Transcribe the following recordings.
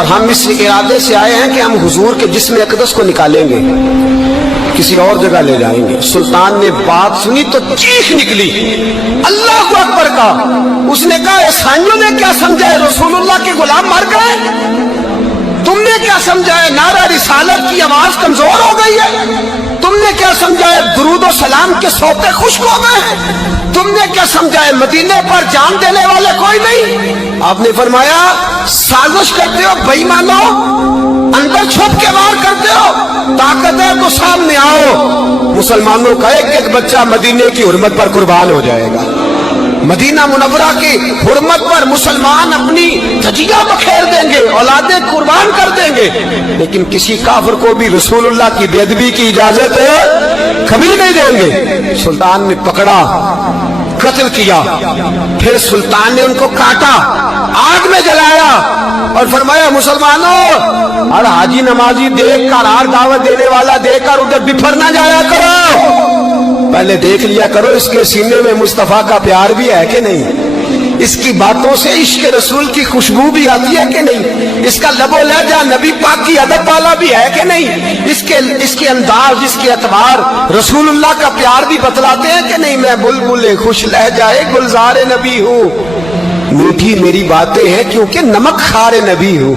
اور ہم اس ارادے سے آئے ہیں کہ ہم حضور کے جسم اقدس کو نکالیں گے، کسی اور جگہ لے جائیں گے۔ سلطان نے بات سنی تو چیخ نکلی، اللہ اکبر کا۔ اس نے کہا عیسائیوں نے کیا سمجھا ہے رسول اللہ کے غلام مر گئے؟ تم نے کیا سمجھا ہے نعرہ رسالت کی آواز کمزور ہو گئی ہے؟ تم نے کیا سمجھا ہے درود و سلام کے سوتے خشک ہو گئے ہیں؟ تم نے کیا سمجھا ہے مدینے پر جان دینے والے کوئی نہیں؟ آپ نے فرمایا سازش کرتے ہو بے ایمانو، اندر چھپ کے وار کرتے ہو، طاقت ہے تو سامنے آؤ۔ مسلمانوں کا ایک ایک بچہ مدینے کی حرمت پر قربان ہو جائے گا، مدینہ منورہ کی حرمت پر مسلمان اپنی دھجیاں بکھیر دیں گے، اولادیں قربان کر دیں گے، لیکن کسی کافر کو بھی رسول اللہ کی بے ادبی کی اجازت کبھی نہیں دیں گے۔ سلطان نے پکڑا، قتل کیا، پھر سلطان نے ان کو کاٹا، آگ میں جلایا اور فرمایا مسلمانوں، اور حاجی نمازی دیکھ کر، ہر دعوت دینے والا دیکھ کر ادھر بفر نہ جایا کرو، پہلے دیکھ لیا کرو اس کے سینے میں مصطفیٰ کا پیار بھی ہے کہ نہیں، اس کی باتوں سے عشق رسول کی خوشبو بھی آتی ہے کہ نہیں، اس کا لب و لہجہ نبی پاک کی ادب والا بھی ہے کہ نہیں، اس کے انداز، اس کے اعتبار رسول اللہ کا پیار بھی بتلاتے ہیں کہ نہیں۔ میں بلبل خوش لہجہ گلزار نبی ہوں، میٹھی میری باتیں ہیں کیونکہ نمک خار نبی ہوں۔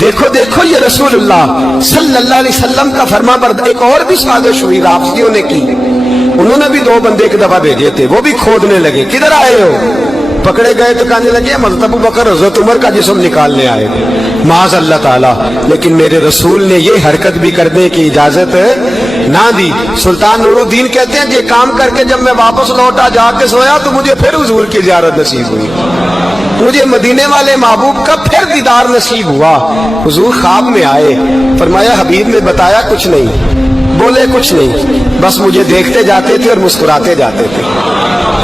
دیکھو دیکھو یہ رسول اللہ صلی اللہ علیہ وسلم کا فرما بردار۔ ایک اور بھی سازش ہوئی رافضیوں نے کی، انہوں نے بھی 2 بندے ایک دفعہ بھیجے تھے، وہ بھی کھودنے لگے، کدھر آئے ہو؟ پکڑے گئے تو کہنے لگے حضرت ابو بکر حضرت عمر کا جسم نکالنے آئے تھے، معاذ اللہ تعالیٰ، لیکن میرے رسول نے یہ حرکت بھی کرنے کی اجازت نہ دی۔ سلطان نور الدین کہتے ہیں یہ کام کر کے جب میں واپس لوٹا، جا کے سویا تو مجھے پھر حضور کی زیارت نصیب ہوئی، مجھے مدینے والے محبوب کا پھر دیدار نصیب ہوا۔ حضور خواب میں آئے، فرمایا حبیب نے بتایا کچھ نہیں، بولے کچھ نہیں، بس مجھے دیکھتے جاتے تھے اور مسکراتے جاتے تھے۔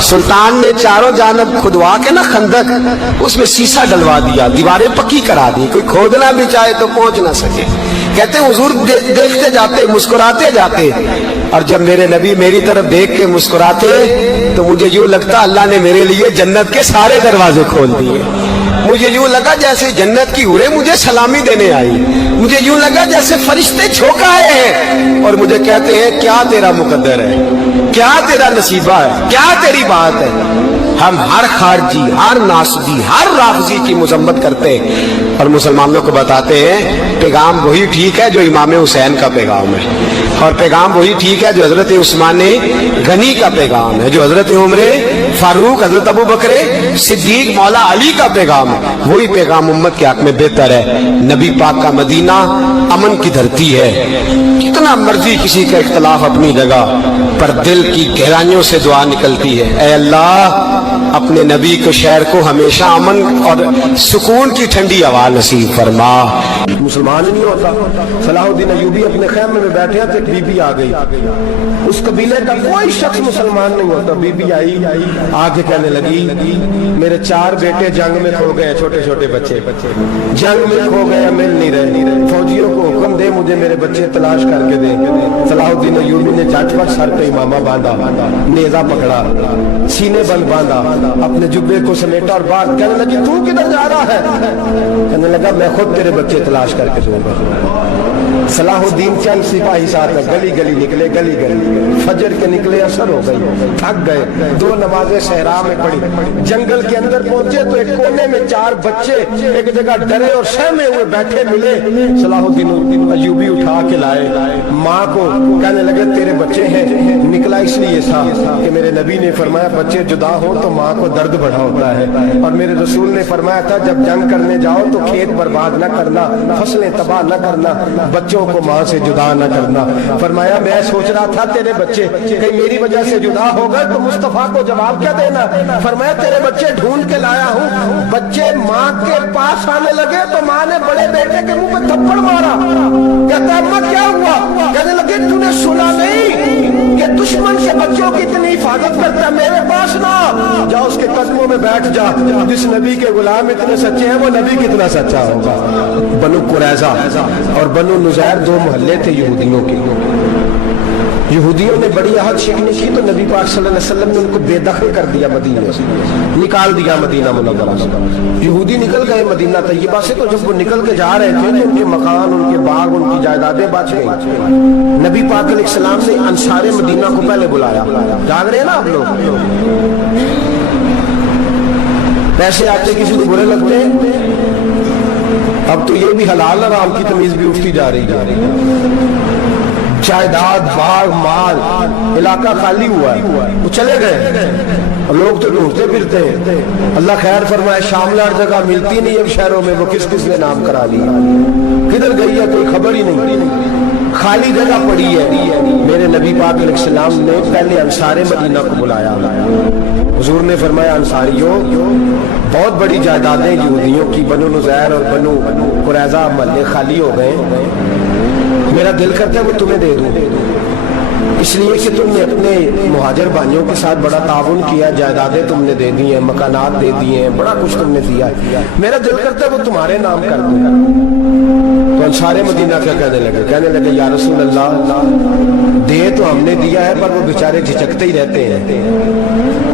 سلطان نے چاروں جانب کھدوا کے نا خندق، اس میں سیسا ڈلوا دیا، دیواریں پکی کرا دی، کوئی کھودنا بھی چاہے تو پہنچ نہ سکے۔ کہتے ہیں حضور دیکھتے جاتے، مسکراتے جاتے، اور جب میرے نبی میری طرف دیکھ کے مسکراتے تو مجھے یوں لگتا اللہ نے میرے لیے جنت کے سارے دروازے کھول دیے۔ مجھے یوں لگا جیسے جنت کی حوریں مجھے سلامی دینے آئی، مجھے یوں لگا جیسے فرشتے جھونکا آئے ہیں اور مجھے کہتے ہیں کیا تیرا مقدر ہے، کیا تیرا نصیبہ ہے، کیا تیری بات ہے۔ ہم ہر خارجی، ہر ناسبی، ہر رافضی کی مذمت کرتے اور مسلمانوں کو بتاتے ہیں پیغام وہی ٹھیک ہے جو امام حسین کا پیغام ہے، اور پیغام وہی ٹھیک ہے جو حضرت عثمان غنی کا پیغام ہے، جو حضرت عمر فاروق، حضرت ابو بکر صدیق، مولا علی کا پیغام ہے، وہی پیغام امت کے حق میں بہتر ہے۔ نبی پاک کا مدینہ امن کی دھرتی ہے، کتنا مرضی کسی کا اختلاف اپنی جگہ، پر دل کی گہرائیوں سے دعا نکلتی ہے، اے اللہ اپنے نبی کے شہر کو ہمیشہ امن اور سکون کی ٹھنڈی ہوا نصیب فرما۔ مسلمان نہیں ہوتا، صلاح الدین ایوبی اپنے خیمے میں بیٹھے تھے، بی بی آ گئی، اس قبیلے کا کوئی شخص مسلمان نہیں ہوتا، بی بی آئی، آگے کہنے لگی میرے 4 بیٹے جنگ میں کھو گئے، چھوٹے چھوٹے بچے جنگ میں کھو گئے، مل نہیں رہے، فوجیوں کو حکم دے مجھے میرے بچے تلاش کر کے دیں۔ صلاح الدین ایوبی نے جٹ پر سر پہ امامہ باندھا، نیزہ پکڑا، سینے بند باندھا، اپنے جبے کو سمیٹا اور بات کہنے لگی تو کدھر جا رہا ہے؟ کہنے لگا میں خود تیرے بچے تلاش کر کے دوں گا۔ صلاح الدین چند سپاہی ساتھ گلی گلی نکلے، گلی گلی فجر کے نکلے، اثر ہو گئی، تھک گئے، 2 نمازیں صحرا میں پڑھی، جنگل کے اندر پہنچے تو ایک کونے میں 4 بچے ایک جگہ ڈرے اور سہمے ہوئے بیٹھے ملے، صلاح الدین ایوبی اٹھا کے لائے، ماں کو کہنے لگے تیرے بچے ہیں، نکلا اس لیے تھا کہ میرے نبی نے فرمایا بچے جدا ہو تو ماں کو درد بڑا ہوتا ہے، اور میرے رسول نے فرمایا تھا جب جنگ کرنے جاؤ تو کھیت برباد نہ کرنا، فصلیں تباہ نہ کرنا، بچوں کو ماں سے جدا نہ کرنا۔ فرمایا میں سوچ رہا تھا تیرے بچے کہیں میری وجہ سے جدا ہو گئے تو مصطفیٰ کو جواب کیا دینا۔ فرمایا تیرے بچے ڈھونڈ کے لایا ہوں۔ بچے ماں کے پاس آنے لگے تو ماں نے بڑے بیٹے کے منہ پہ تھپڑ مارا، کہتا اماں کیا ہوا؟ کہنے لگے تو نے سنا نہیں کہ دشمن سے بچوں کی اتنی حفاظت کرتا ہے، میرے پاس نہ جا، اس کے قدموں میں بیٹھ جا، جس نبی کے غلام اتنے سچے ہیں وہ نبی کتنا سچا ہوگا۔ بنو قریظہ اور بنو نذیر 2 محلے تھے یہودیوں کے، یہودیوں نے بڑی عہد شکنی کی تو نبی پاک صلی اللہ علیہ وسلم نے ان کو بے دخل کر دیا، مدینے سے نکال دیا، مدینہ منورہ سے۔ یہودی نکل گئے مدینہ طیبہ سے، تو جب وہ نکل کے جا رہے تھے تو ان کے مکان، ان کے باغ، ان کی جائیدادیں بچ گئی۔ نبی پاک علیہ السلام نے انصار مدینہ کو پہلے بلایا، جاگ رہے ہیں نا آپ لوگ؟ پیسے آتے کسی کو برے لگتے ہیں؟ اب تو یہ بھی حلال حرام کی تمیز بھی اٹھتی جا رہی ہے۔ جائیداد، باغ، مال، علاقہ خالی ہوا ہے، وہ چلے گئے، لوگ تو ڈھونڈتے پھرتے ہیں۔ اللہ خیر فرمائے، شاملہ جگہ ملتی نہیں اب شہروں میں، وہ کس کس نے نام کرا لیا، کدھر گئی ہے کوئی خبر ہی نہیں، خالی جگہ پڑی ہے۔ میرے نبی پاک علیہ السلام نے پہلے انصار مدینہ کو بلایا، حضور نے فرمایا انصاریوں، بہت بڑی جائیدادیں یہودیوں کی، بنو نذیر اور بنو قریظہ محلے خالی ہو گئے، میرا دل کرتا ہے وہ تمہیں دے دوں، اس لیے کہ تم نے اپنے مہاجر بھائیوں کے ساتھ بڑا تعاون کیا، جائیدادیں تم نے دے دی ہیں، مکانات دے دیے ہیں، بڑا کچھ تم نے دیا ہے، میرا دل کرتا ہے وہ تمہارے نام کر دوں۔ تو انصار مدینہ کیا کہنے لگے یا رسول اللہ، دے تو ہم نے دیا ہے پر وہ بیچارے جھجکتے ہی رہتے ہیں،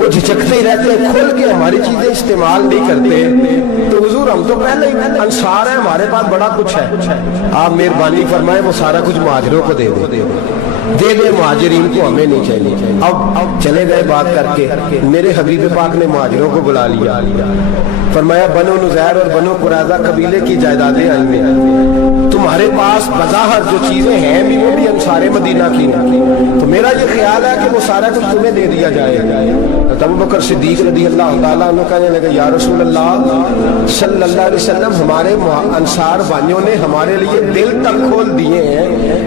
وہ جھجکتے ہی رہتے ہیں، کھل کے ہماری چیزیں استعمال نہیں کرتے۔ تو حضور ہم تو پہلے ہی انصار ہیں، ہمارے پاس بڑا کچھ ہے، آپ مہربانی فرمائیں وہ سارا کچھ مہاجروں کو دے دے مہاجرین کو، ہمیں نہیں چاہیے۔ اب چلے گئے بات کر کے، میرے حبیب پاک نے مہاجروں کو بلا لیا، فرمایا بنو نذیر اور بنو قریظہ قبیلے کی جائیدادیں آئی ہیں، تمہارے پاس بظاہر جو چیزیں ہیں بھی وہ بھی انصار مدینہ کی ہیں، تو میرا یہ خیال ہے کہ وہ سارا کچھ تمہیں دے دیا جائے گا۔ ابو بکر صدیق رضی اللہ تعالیٰ عنہ کہنے لگے یا رسول اللہ صلی اللہ علیہ وسلم، ہمارے انصار بھائیوں نے ہمارے لیے دل تک کھول دیے ہیں،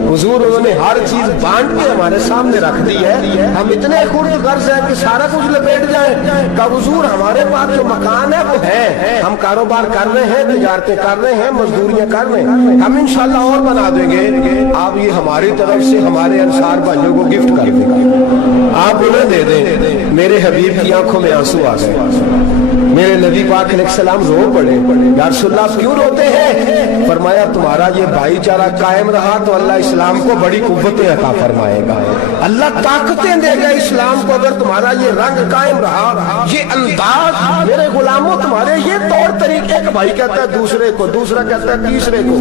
حضور انہوں نے ہر چیز بانٹ کے ہمارے سامنے رکھ دی ہے، ہم اتنے خرد غرض ہیں کہ سارا کچھ لپیٹ جائیں۔ کہ حضور ہمارے پاس جو مکان ہے وہ ہے، ہم کاروبار کر رہے ہیں، تجارتیں کر رہے ہیں، مزدوریاں کر رہے ہیں، ہم انشاءاللہ اور بنا دیں گے، آپ یہ ہماری طرف سے ہمارے انصار بھائیوں کو گفٹ کر دیں، آپ انہیں دے دیں۔ میرے حبیب کی آنکھوں میں آنسو آ گئے، میرے نبی پاک علیہ السلام رو پڑے، یا رسول اللہ کیوں روتے ہیں؟ فرمایا تمہارا یہ بھائی چارہ قائم رہا تو اللہ اسلام کو بڑی قوتیں عطا فرمائے گا، اللہ طاقتیں دے گا اسلام کو، اگر تمہارا یہ رنگ قائم رہا، یہ انداز، میرے غلاموں تمہارے یہ طور طریقے، ایک بھائی کہتا ہے دوسرے کو، دوسرا کہتا ہے تیسرے کو۔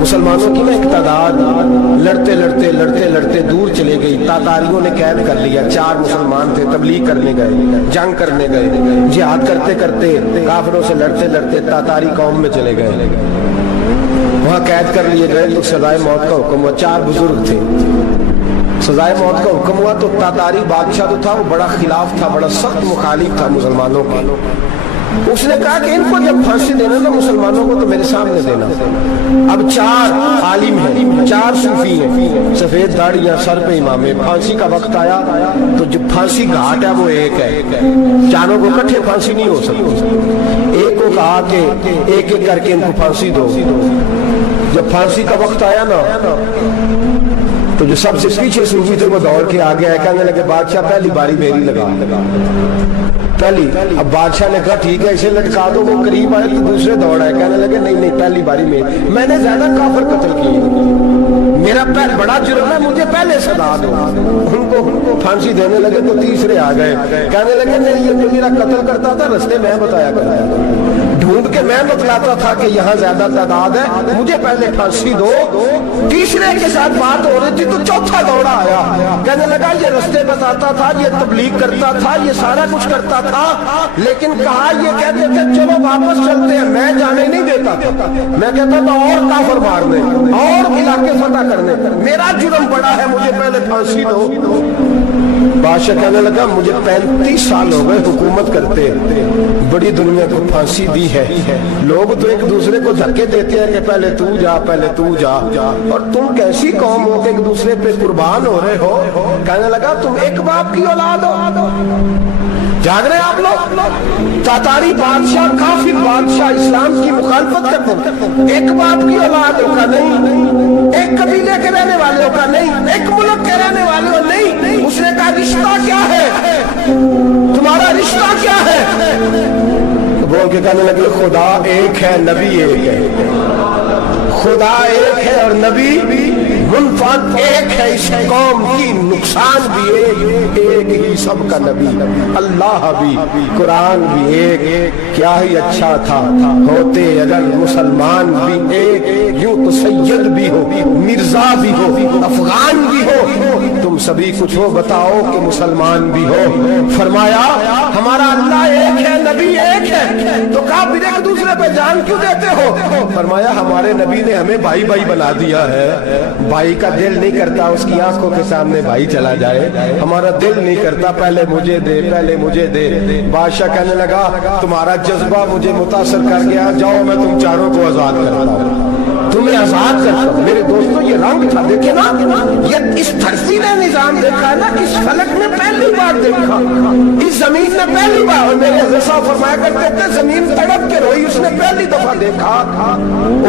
مسلمانوں کی نا ایک تعداد لڑتے لڑتے لڑتے لڑتے دور چلے گئی، تاتاریوں نے قید کر لیا، 4 مسلمان تھے، تبلیغ کرنے گئے، جنگ کرنے گئے، جہاد کرتے کرتے کافروں سے لڑتے لڑتے تاتاری قوم میں چلے گئے، وہاں قید کر لیے گئے، تو سزائے موت کا حکم ہوا، 4 بزرگ تھے، سزائے موت کا حکم ہوا، تو تاتاری بادشاہ جو تھا وہ بڑا خلاف تھا، بڑا سخت مخالف تھا مسلمانوں کے، اس نے کہا کہ ان کو جب پھانسی دینا تو مسلمانوں کو تو میرے سامنے دینا۔ اب 4 عالم ہیں، 4 صوفی ہیں، سفید داڑیاں، سر پہ امامے، پھانسی کا وقت آیا تو جو پھانسی گھاٹ ہے وہ ایک ہے، چاروں کو اکٹھے پھانسی نہیں ہو سکتی، ایک کو کہا کہ ایک ایک کر کے ان کو پھانسی دو۔ جب پھانسی کا وقت آیا نا تو جو سب سے پیچھے صوفی تھے وہ دوڑ کے آگے آئے، کہنے لگے بادشاہ پہلی باری میری لگا پہلی۔ اب بادشاہ نے کہا ٹھیک ہے اسے لٹکا دو، وہ قریب آئے تو دوسرے دوڑ آئے، کہنے لگے نہیں نہیں پہلی باری میں نے زیادہ کافر قتل کیے، میرا پہل بڑا جرم ہے، مجھے پہلے سزا دو۔ ان کو پھانسی دینے لگے تو تیسرے آ گئے، کہنے لگے نہیں یہ تو میرا قتل کرتا تھا، رستے میں بتایا کرتا تھا، ڈھونڈ کے میں بتلاتا تھا کہ یہاں زیادہ تعداد ہے، مجھے پہلے پھانسی دو۔ تیسرے کے ساتھ بات ہو رہی تھی تو چوتھا دوڑا آیا، کہنے لگا یہ رستے بتاتا تھا، یہ تبلیغ کرتا تھا، یہ سارا کچھ کرتا تھا، لیکن کہا یہ کہتے تھے چلو واپس چلتے ہیں، میں جانے نہیں دیتا، میں کہتا تھا اور کافر مارنے اور علاقے فتح کرنے، میرا جرم بڑا ہے، مجھے پہلے پھانسی دو۔ بادشاہ کہنے لگا مجھے 35 سال ہو گئے حکومت کرتے، بڑی دنیا کو پھانسی دی ہے، لوگ تو ایک دوسرے کو دھکے دیتے ہیں کہ پہلے تو جا پہلے تو جا، اور تم کیسی قوم ہو کہ ایک دوسرے پہ قربان ہو رہے ہو؟ کہنے لگا تم ایک باپ کی اولاد ہو، جاگ رہے آپ لوگ؟ تاتاری بادشاہ، کافر بادشاہ، اسلام کی مخالفت کرتے ہیں، ایک باپ کی اولاد ہو کا نہیں، ایک قبیلے کے رہنے والے ہو کا نہیں، ایک ملک کے رہنے والے ہو نہیں۔ اس نے کہا رشتہ کیا ہے تمہارا، رشتہ کیا ہے؟ بول کے کہنے لگے خدا ایک ہے، نبی ایک ہے، خدا ایک ہے اور نبی منفرد ایک ہے، اس قوم کی نقصان بھی ایک ہی سب کا نبی، اللہ بھی قرآن بھی ایک، کیا ہی اچھا تھا ہوتے اگر مسلمان بھی ایک، یوں تو سید بھی ہو، مرزا بھی ہو، افغان بھی ہو، تم سبھی کچھ ہو بتاؤ کہ مسلمان بھی ہو۔ فرمایا ہمارا اللہ ایک ہے، نبی ایک ہے، تو کہا پھر ایک دوسرے پہ جان کیوں دیتے ہو؟ فرمایا ہمارے نبی نے ہمیں بھائی بھائی بنا دیا ہے، بھائی کا دل نہیں کرتا اس کی آنکھوں کے سامنے بھائی چلا جائے، ہمارا دل نہیں کرتا پہلے مجھے دے پہلے مجھے دے۔ بادشاہ کہنے لگا تمہارا جذبہ مجھے متاثر کر گیا، جاؤ میں تم چاروں کو آزاد کرتا ہوں، تمہیں آزاد کرتا ہوں۔ میرے دوستو یہ رنگ تھا، دیکھیں نا، یہ اس دھرتی نے نظام دیکھا نا، اس فلک نے پہلی بار دیکھا، اس زمین نے پہلی بار، اور میرے حضرت صاحب فرمایا کرتے تھے زمین تڑپ کے روئی، اس نے پہلی دفعہ دیکھا۔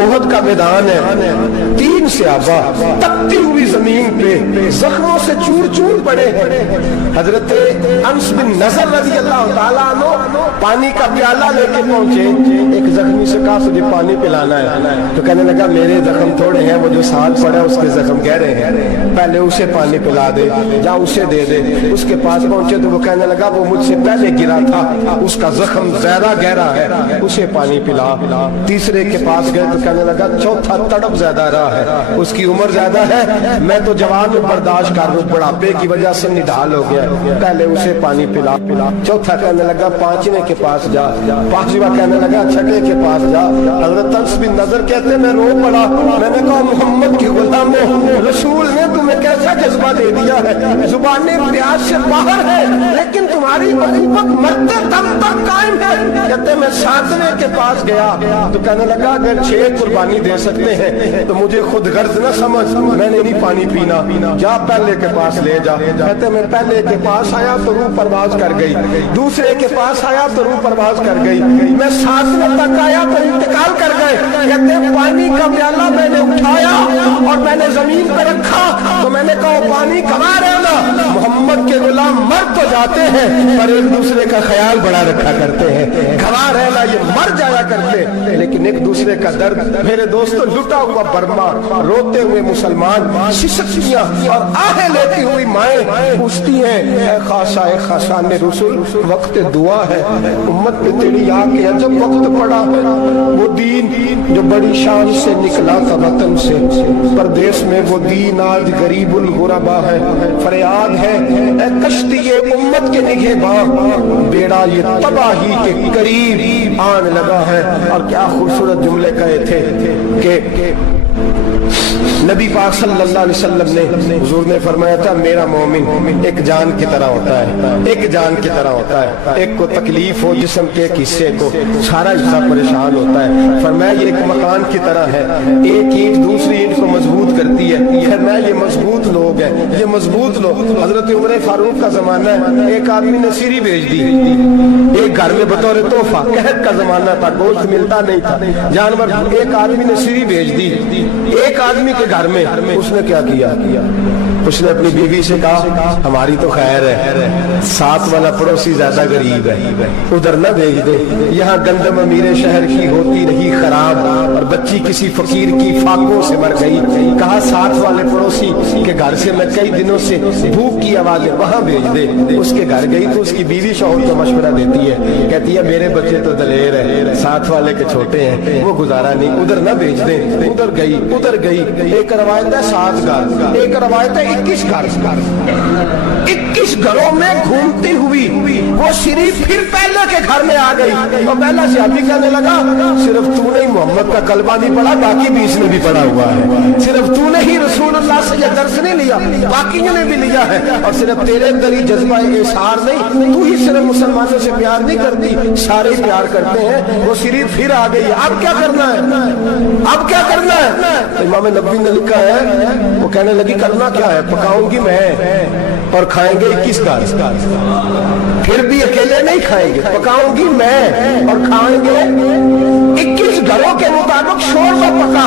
احد کا میدان ہے، 3 صحابہ تپتی ہوئی زمین پہ زخموں سے چور چور پڑے ہیں۔ حضرت انس بن نضر رضی اللہ تعالیٰ عنہ پانی کا پیالہ لے کے پہنچے، ایک زخمی سے کہا تجھے پانی پلانا ہے، تو کہنے لگا میرے زخم تھوڑے ہیں، وہ جو ساتھ پڑا اس کے زخم گہرے ہیں، پہلے اسے پانی پلا دے، جا اسے دے دے۔ اس کے پاس پہنچے تو وہ کہنے لگا وہ مجھ سے پہلے گرا تھا، اس کا زخم زیادہ گہرا ہے، اسے پانی پلا۔ تیسرے کے پاس گئے تو کہنے لگا چوتھا تڑپ زیادہ رہا ہے، اس کی عمر زیادہ ہے، میں تو جوان میں برداشت کر لوں، بڑھاپے کی وجہ سے نڈھال ہو گیا، پہلے اسے پانی پلا۔ چوتھا کہنے لگا پانچویں کے پاس جا، پانچواں کہنے لگا چھٹے کے پاس جا۔ حضرت انس بن نضر کہتے میں رو پڑا، میں نے کہا محمد کے غلاموں، رسول نے تمہیں کیسا جذبہ دے دیا ہے، زبانیں پیاس سے باہر ہے لیکن تمہاری محبت مرتے دم تک قائم ہے۔ کہتے میں 7ویں کے پاس گیا تو کہنے لگا اگر 6 قربانی دے سکتے ہیں تو مجھے خود غرض نہ سمجھ، میں نے نہیں پانی پینا، جا پہلے کے پاس لے جا۔ کہتے میں پہلے کے پاس آیا تو روح پرواز کر گئی، دوسرے کے پاس آیا تو روح پرواز کر گئی، میں 7ویں تک آیا تو انتقال کر گئے۔ کہتے ہیں پانی کا پیالہ میں نے اٹھایا اور میں نے زمین پہ رکھا تو میں نے کہا پانی کما رہنا، محمد کے غلام مر تو جاتے ہیں پر ایک دوسرے کا خیال بڑا رکھا کرتے ہیں، کما رہنا یہ مر جایا کرتے لیکن ایک دوسرے کا درد۔ میرے دوستوں لٹا ہوا برما، روتے ہوئے مسلمان، سسکیاں اور آہیں لیتی ہوئی مائیں پوچھتی ہیں اے خاصا اے خاصان رسول وقت دعا ہے، امت پہ تیری آ کے عجب وقت پڑا ہے، وہ دین جو بڑی شان سے نکلا تھا وطن سے، پردیس میں وہ دین آج غریب الغربا ہے، فریاد ہے اے کشتی امت کے نگہباں، بیڑا یہ تباہی کے قریب آن لگا ہے۔ اور کیا خوبصورت جملے کہے تھے کہ نبی پاک صلی اللہ علیہ وسلم نے، حضور نے فرمایا تھا میرا مومن ایک جان کی طرح ہوتا ہے، ایک جان کی طرح ہوتا ہے، ایک کو تکلیف ہو جسم کے ایک حصے کو سارا حصہ پریشان ہوتا ہے، فرمایا یہ ایک مکان کی طرح ہے، ایک اینٹ دوسری اینٹ کو مضبوط کرتی ہے، فرمایا یہ مضبوط لوگ ہیں، یہ مضبوط لوگ۔ حضرت عمر فاروق کا زمانہ ہے، ایک آدمی نے سیری بھیج دی ایک گھر میں بطور تحفہ، قحط کا زمانہ تھا، گوشت ملتا نہیں تھا، جانور، ایک آدمی نے سیری بھیج دی ایک آدمی کے گھر میں، اس نے کیا کیا، اس نے اپنی بیوی سے کہا ہماری تو خیر ہے، ساتھ والا پڑوسی زیادہ غریب ہے، ادھر نہ بھیج دے، یہاں گندم امیر شہر کی ہوتی رہی خراب اور بچی کسی فقیر کی فاقوں سے مر گئی، کہا ساتھ والے پڑوسی کے گھر سے میں کئی دنوں سے بھوک کی آوازیں وہاں بھیج دے۔ اس کے گھر گئی تو اس کی بیوی شوہر کو مشورہ دیتی ہے، کہتی ہے میرے بچے تو دلیر ہے، ساتھ والے کے چھوٹے ہیں، وہ گزارا نہیں، ادھر نہ بھیج دیں، ادھر گئی۔ ایک روایت ہے 7 گھر، ایک روایت ہے 21 گھر، 21 گھروں میں گھومتی ہوئی وہ سری پھر پہلے کے گھر میں آ گئی اور پہلا صحابی کہنے لگا صرف تو نے محمد کا کلمہ نہیں پڑھا، باقی بھی اس نے بھی پڑھا ہوا ہے، صرف تو نے ہی رسول اللہ سے یہ درس نہیں لیا، باقیوں نے بھی لیا ہے، اور صرف تیرے اندر ہی جذبہ اظہار نہیں، تو ہی صرف مسلمانوں سے پیار نہیں کرتی، سارے پیار کرتے ہیں۔ وہ سری پھر آ گئی، اب کیا کرنا ہے، اب کیا کرنا ہے؟ امام نبوی نے لکھا ہے، وہ کہنے لگی کرنا کیا ہے، پکاؤں گی میں اور کھائیں گے 21 گھر، پھر بھی اکیلے نہیں کھائیں گے، پکاؤں گی میں اور کھائیں گے 21 گھروں کے مطابق شوربہ پکا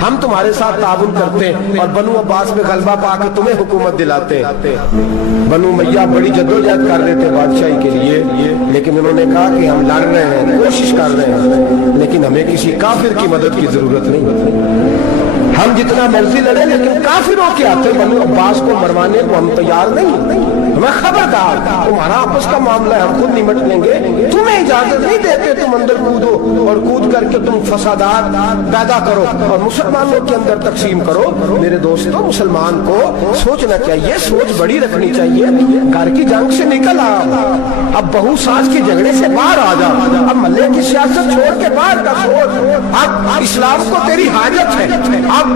ہم تمہارے ساتھ تعاون کرتے ہیں اور بنو عباس میں غلبہ پا کے تمہیں حکومت دلاتے ہیں۔ بنو امیہ بڑی جدوجہد کر رہے تھے بادشاہی کے لیے، لیکن انہوں نے کہا کہ ہم لڑ رہے ہیں، کوشش کر رہے ہیں، لیکن ہمیں کسی کافر کی مدد کی ضرورت نہیں۔ ہم جتنا مرضی لڑیں لیکن کافروں کے ہاتھوں بنو عباس کو مروانے کو ہم تیار نہیں۔ ہمیں خبردار، تمہارا آپس کا معاملہ ہے، ہم خود نمٹ لیں گے، تمہیں اجازت نہیں دیتے تم اندر کودو اور کود کر کے تم فسادات پیدا کرو اور مسلمانوں کے اندر تقسیم کرو۔ میرے دوستو، مسلمان کو سوچنا چاہیے، سوچ بڑی رکھنی چاہیے۔ گھر کی جنگ سے نکل آ، اب بہو ساس کے جھگڑے سے باہر آ جا، اب ملے کی سیاست چھوڑ کے باہر کا سوچ۔ اب اسلام کو تیری حاجت ہے۔ اب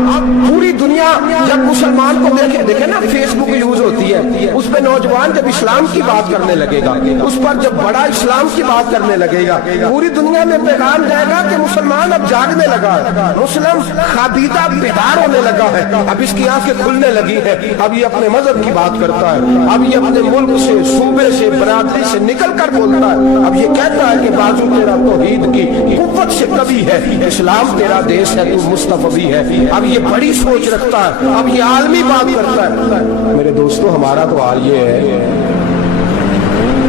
پوری دنیا جب مسلمان کو دیکھے نا، فیس بک یوز ہوتی ہے، اس پہ نوجوان جب اسلام کی بات کرنے لگے گا، اس پر جب بڑا اسلام کی بات کرنے لگے گا، پوری دنیا میں پیغام جائے گا کہ مسلمان اب جاگنے لگا ہے، مسلم خابیدہ بیدار ہونے لگا ہے، اب اس کی آنکھیں کھلنے لگی ہے، اب یہ اپنے مذہب کی بات کرتا ہے، اب یہ اپنے ملک سے، صوبے سے، برادری سے نکل کر بولتا ہے، اب یہ کہتا ہے کہ بازو تیرا توحید کی قوت سے کبھی ہے، اسلام تیرا دیش ہے، تو مصطفی ہے۔ اب یہ بڑی سوچ رکھتا ہے، اب یہ عالمی بات کرتا ہے۔ میرے دوستو، ہمارا تو حال یہ ہے،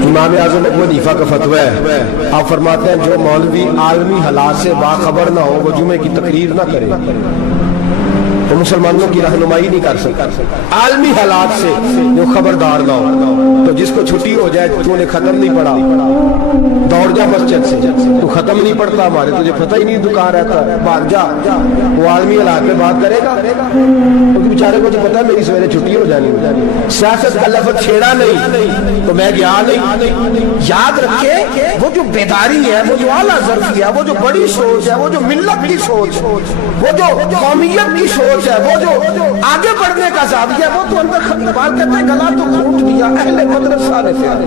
امام اعظم ابو حنیفہ کا فتویٰ ہے، آپ فرماتے ہیں جو مولوی عالمی حالات سے باخبر نہ ہو وہ جمعے کی تقریر نہ کرے، وہ مسلمانوں کی رہنمائی نہیں کر سکتا۔ عالمی حالات سے جو خبردار نہ ہو، تو جس کو چھٹی ہو جائے تو نے ختم نہیں پڑھا، دوڑ جا مسجد سے، تو ختم نہیں پڑھتا، ہمارے تجھے پتہ ہی نہیں دکان رہتا، بھاگ جا، وہ عالمی حالات میں بات کرے گا، کیونکہ بیچارے کو جو پتا ہے میری سویرے چھٹی ہو جانی۔ سیاست کا لفظ چھیڑا نہیں تو میں گیا نہیں۔ یاد رکھے، وہ جو بیداری ہے، وہ جو اعلیٰ ظرفی ہے، وہ جو بڑی سوچ ہے، وہ جو ملت کی سوچ، وہ جو قومیت کی سوچ ہے، وہ جو آگے بڑھنے کا زاویہ ہے، وہ تو اندر اقبال کہتے ہیں گلا تو گھونٹ دیا اہل مدرسہ نے تیرا،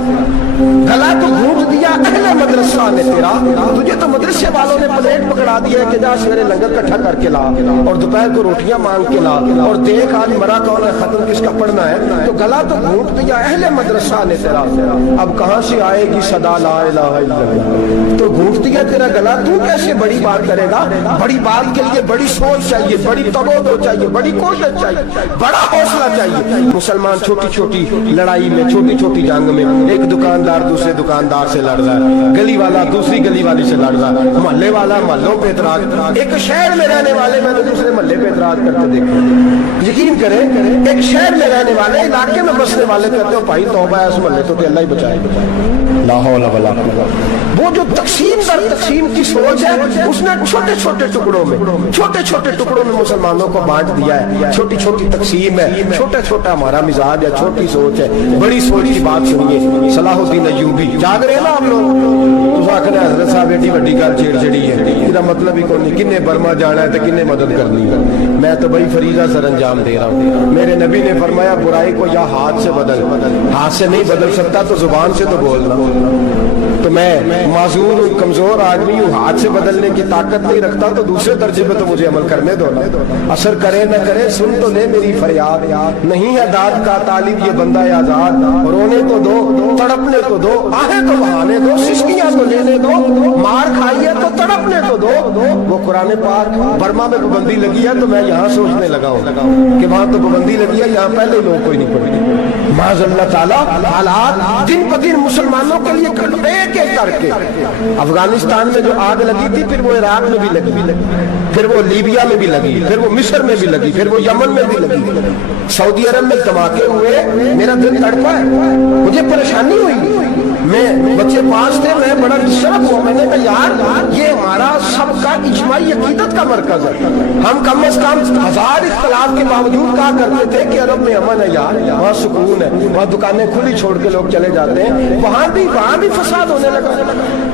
گلا تو گھونٹ دیا اہل مدرسہ نے تیرا، تجھے تو مدرسے والوں نے پلیٹ پکڑا دیا ہے کہ جا سویرے لنگر کٹھا کر کے لا اور دوپہر کو روٹیاں مانگ کے لا اور دیکھ آج مرا کون ہے، ختم کس کا پڑھنا ہے، تو گلا تو گھونٹ دیا اہل مدرسہ نے تیرا، اب کہاں سے آئے گی صدا لا الہ الا اللہ، تو گھونٹ دیا تیرا گلا، تو کیسے بڑی بات کرے گا؟ بڑی بات کے لیے بڑی سوچ چاہیے، بڑی تبادل چاہیے، بڑی کوشش چاہیے، بڑا حوصلہ چاہیے۔ مسلمان چھوٹی چھوٹی لڑائی میں، چھوٹی چھوٹی جنگ میں، ایک دکاندار دوسرے دکاندار سے لڑ رہا ہے، گلی والا دوسری گلی والی سے لڑ رہا ہے، محلے والا محلوں پہ اعتراض، ایک شہر میں رہنے والے میں نے دوسرے محلے پہ اعتراض کرتے دیکھے۔ یقین کریں، ایک شہر میں رہنے والے، علاقے میں بسنے والے کہتے ہو بھائی توبہ ہے، اس محلے تو اللہ ہی بچائے، لا حول ولا قوت۔ وہ جو تقسیم در تقسیم کی سوچ ہے، اس نے چھوٹے چھوٹے ٹکڑوں میں، چھوٹے چھوٹے ٹکڑوں میں مسلمانوں کو بانٹ دیا ہے، چھوٹی چھوٹی تقسیم ہے، چھوٹا چھوٹا ہمارا مزاج ہے، چھوٹی سوچ ہے، بڑی سوچ کی بات سنیے۔ صلاح الدین ایوبی، جاگ رہے نا آپ لوگ، تو آخر حضرت صاحب ایڈی وڈی گل چھیڑ چھڑی ہے، میرا مطلب ہی کوئی نہیں، کنے برما جانا ہے تو کنے مدد کرنی ہے، میں تو بڑی فریضہ سر انجام دے رہا ہوں۔ میرے نبی نے فرمایا برائی کو یا ہاتھ سے بدل، ہاتھ سے نہیں بدل سکتا تو زبان سے تو بولنا، تو میں معذور ہوں، کمزور آدمی ہوں، ہاتھ سے بدلنے کی طاقت نہیں رکھتا، تو دوسرے درجے پہ تو مجھے عمل کرنے دو نا، اثر کرے نہ کرے سن تو لے میری فریاد، نہیں ہے داد کا طالب یہ بندہ آزاد، رونے تو دو، تڑپنے تو دو، آہیں تو بہانے دو، سسکیاں تو لینے دو، مار کھائیے تو تڑپنے تو دو۔ وہ قرآن پاک برما میں پابندی لگی ہے تو میں یہاں سوچنے لگا ہوں کہ وہاں تو پابندی لگی ہے، یہاں پہلے لوگ کوئی نہیں پڑھتے، معاذ اللہ تعالیٰ حالات دن پہ دن مسلمانوں کے لیے ایک ایک کر کے، افغانستان میں جو آگ لگی تھی پھر وہ عراق میں بھی لگی، پھر وہ لیبیا میں بھی لگی، پھر وہ مصر میں بھی لگی، پھر وہ یمن میں بھی لگی، سعودی عرب میں دھماکے ہوئے، میرا دل تڑپا ہے، مجھے پریشانی ہوئی، میں بچے پاس تھے، میں بڑا ڈسٹرب ہوا، میں نے کہا یار یہ ہمارا سب کا اجماعی عقیدت کا مرکز ہے، ہم کم از کم ہزار اختلاف کے باوجود کہا کرتے تھے کہ عرب میں امن ہے یار، وہاں سکون ہے، وہاں دکانیں کھلی چھوڑ کے لوگ چلے جاتے ہیں، وہاں بھی فساد ہونے لگا،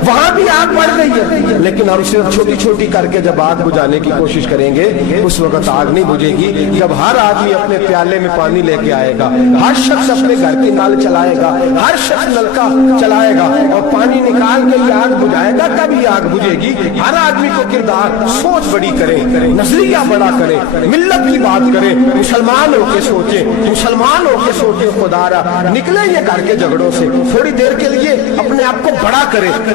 وہاں بھی آگ بڑھ گئی ہے، لیکن ہم صرف چھوٹی چھوٹی کر کے جب آگ بجھانے کی کوشش کریں گے اس وقت آگ نہیں بجھے گی، جب ہر آدمی اپنے پیالے میں پانی لے کے آئے گا، ہر شخص اپنے گھر کی نل چلائے گا، ہر شخص نلکا چلائے گا اور پانی نکال کے یہ آگ بجھائے گا، تب یہ آگ بجھے گی۔ ہر آدمی کو کردار سوچ بڑی کرے، نظریہ بڑا کرے، ملت کی بات کرے، مسلمان ہو کے سوچے، مسلمان ہو کے سوچے، خدا را نکلے یہ گھر کے جھگڑوں سے، تھوڑی دیر کے لیے اپنے آپ کو بڑا کرے،